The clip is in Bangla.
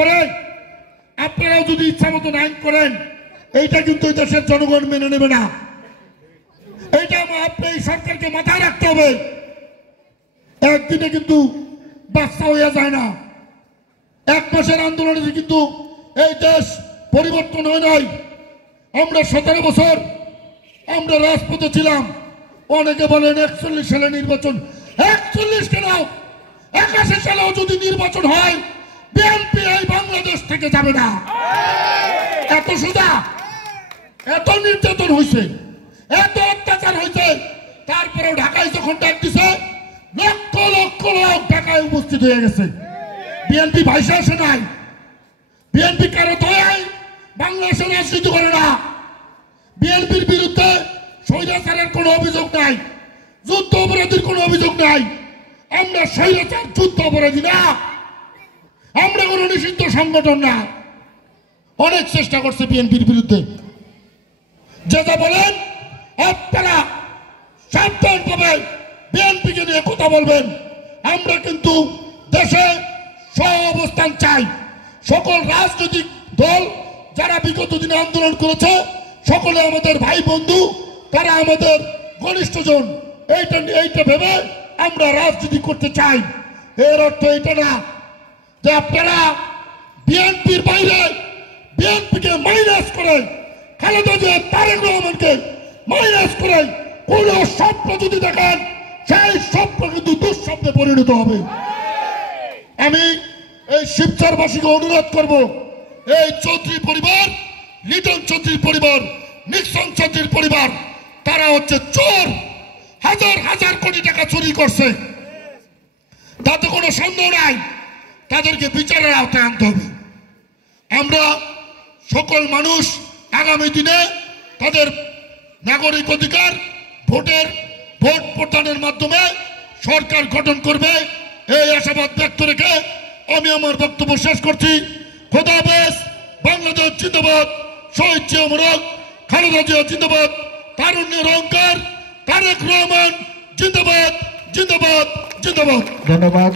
পরে আপনারাও যদি ইচ্ছা মতন আইন করেন, এইটা কিন্তু এই দেশের জনগণ মেনে নেবে না। এইটা আপনি এই সরকারকে মাথায় রাখতে হবে। একদিনে কিন্তু বাচ্চা হইয়া যায় না। 1 মাসের আন্দোলনে কিন্তু এই দেশ পরিবর্তন হয় নাই। আমরা 17 বছর আমরা রাজপথে ছিলাম। অনেকে বলেন 41 সালে নির্বাচন। 41 কেন, 81 সালেও যদি নির্বাচন হয়, বিএনপি এই বাংলাদেশ থেকে যাবে না। এত সোজা। এত নির্যাতন হয়েছে, এত অত্যাচার হয়েছে, তারপরেও ঢাকায় যখন ডাক দিছে, লক্ষ লক্ষ লোক ঢাকায় উপস্থিত হয়ে গেছে। বিএনপি ভাইসে আসে নাই। বিএনপি কারো দয়ায় বাংলাদেশে রাজনীতি করে না। বিএনপির বিরুদ্ধে স্বৈরাচারের কোনো অভিযোগ নাই, যুদ্ধ অপরাধীর কোনো অভিযোগ নাই। আমরা স্বৈরাচার যুদ্ধ অপরাধী না, আমরা কোনো নিষিদ্ধ সংগঠন না। অনেক চেষ্টা করছে বিএনপির বিরুদ্ধে। যেটা বলেন আপনারা সাবধান পাবে বিএনপিকে নিয়ে কথা বলবেন। আমরা কিন্তু দেশে সহাবস্থান চাই। সকল রাজনৈতিক দল যারা বিগত দিনে আন্দোলন করেছে, সকলে আমাদের ভাই বন্ধু, তারা আমাদের ঘনিষ্ঠজন। এইটা ভেবে আমরা রাজনীতি করতে চাই। এর অর্থ এটা না যে আপনারা বিএনপির বাইরে বিএনপিকে মাইনাস করে, খালেদা জিয়া, তারেক রহমানকে মাইনাস করে কোন স্বপ্ন যদি দেখেন, সেই স্বপ্ন কিন্তু দুঃস্বপ্নে পরিণত হবে। আমি এই শিবচরবাসীকে অনুরোধ করব, এই চৌধুরী পরিবার, লিটন চৌধুরীর পরিবার, নিক্সন চৌধুরীর পরিবার, তারা হচ্ছে চোর। হাজার হাজার কোটি টাকা চুরি করছে, তাতে কোনো সন্দেহ নাই। তাদেরকে বিচারের আওতায় আনতে হবে। আমরা সকল মানুষ আগামী দিনে তাদের নাগরিক অধিকার, ভোট প্রদানের মাধ্যমে সরকার গঠন করবে, এই আশাবাদ ব্যক্ত রেখে আমি আমার বক্তব্য শেষ করছি। খোদা হাফেজ। বাংলাদেশ জিন্দাবাদ। শহীদ জিয়া মোরক, খালেদা জিয়া জিন্দাবাদ, তারুণ্যের অহংকার তারেক রহমান জিন্দাবাদ, জিন্দাবাদ, জিন্দাবাদ। ধন্যবাদ।